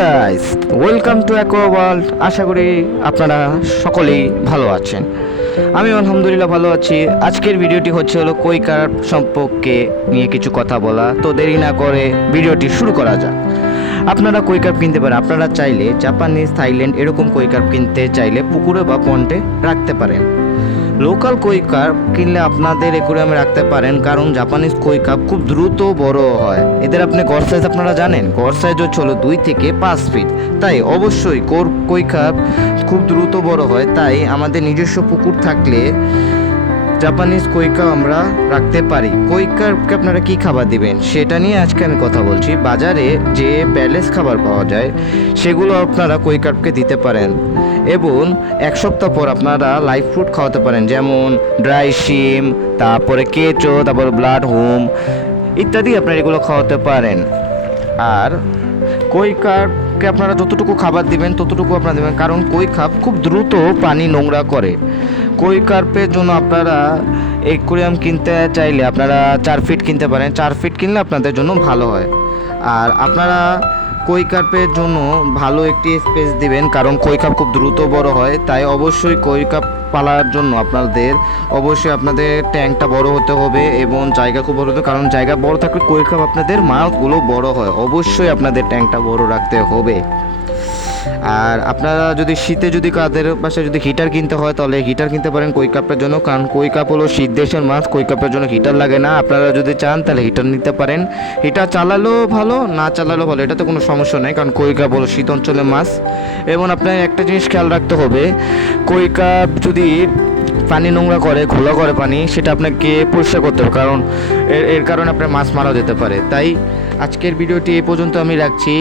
Guys welcome to Aqua World আশা করি আপনারা সকলেই ভালো আছেন। আমি আলহামদুলিল্লাহ ভালো আছি। আজকের ভিডিওটি হচ্ছে হলো কই কার্প সম্পর্কে নিয়ে কিছু কথা বলা। তো দেরি না করে ভিডিওটি শুরু করা যাক। আপনারা কই কার্প কিনতে পারেন। আপনারা চাইলে জাপানিজ থাইল্যান্ড এরকম কই কার্প কিনতে চাইলে পুকুরে বা পন্টে রাখতে পারেন। লোকাল কই কাপ কিনলে আপনাদের একুরিয়ামে রাখতে পারেন, কারণ জাপানিজ কই কাপ খুব দ্রুত বড় হয়। এদের আপনি গড় সাইজ আপনারা জানেন, গড় সাইজ হচ্ছে হলো দুই থেকে পাঁচ ফিট তাই অবশ্যই কোর কই কাপ খুব দ্রুত বড় হয়, তাই আমাদের নিজস্ব পুকুর থাকলে জাপানিজ কই কাপ আমরা রাখতে পারি। কই আপনারা কি খাবার দিবেন? সেটা নিয়ে আজকে আমি কথা বলছি। বাজারে যে প্যালেস খাবার পাওয়া যায়, সেগুলো আপনারা কই কাপকে দিতে পারেন। এবং এক সপ্তাহ পর আপনারা লাইভ ফ্রুট খাওয়াতে পারেন, যেমন ড্রাই শিম তারপরে কেঁচো, তারপর ব্লাড হোম ইত্যাদি আপনারা এগুলো খাওয়াতে পারেন। আর কই আপনারা যতটুকু খাবার দিবেন, ততটুকু আপনারা দেবেন। কারণ কই কাপ খুব দ্রুত পানি নোংরা করে। কই কার্পের জন্য আপনারা একুরিয়াম কিনতে চাইলে আপনারা চার ফিট কিনতে পারেন। চার ফিট কিনলে আপনাদের জন্য ভালো হয়। আর আপনারা কই কার্পের জন্য ভালো একটি স্পেস দিবেন, কারণ কই কাপ খুব দ্রুত বড় হয়। তাই অবশ্যই কই কাপ পালার জন্য আপনাদের, অবশ্যই আপনাদের ট্যাঙ্কটা বড় হতে হবে এবং জায়গা খুব বড় হতে কারণ জায়গা বড় থাকলে কই কাপ আপনাদের মাছগুলো বড় হয়। অবশ্যই আপনাদের ট্যাঙ্কটা বড় রাখতে হবে। আর আপনারা যদি শীতে যদি কাদের বাসায় যদি হিটার কিনতে হয়, তাহলে হিটার কিনতে পারেন কই কাপের জন্য, কারণ কই কাপ হলো শীত দেশের মাছ, কই কাপের জন্য হিটার লাগে না। আপনারা যদি চান, তাহলে হিটার নিতে পারেন। হিটার চালালেও ভালো, না চালালেও ভালো, এটাতে কোনো সমস্যা নেই, কারণ কই কাপ হলো শীত অঞ্চলের মাছ। এবং আপনার একটা জিনিস খেয়াল রাখতে হবে, কই কাপ যদি পানি নোংরা করে, ঘোলা করে পানি, সেটা আপনাকে পরিষ্কার করতে হবে, কারণ এর এর কারণে আপনার মাছ মারা যেতে পারে। তাই আজকের ভিডিওটি এই পর্যন্ত আমি রাখছি।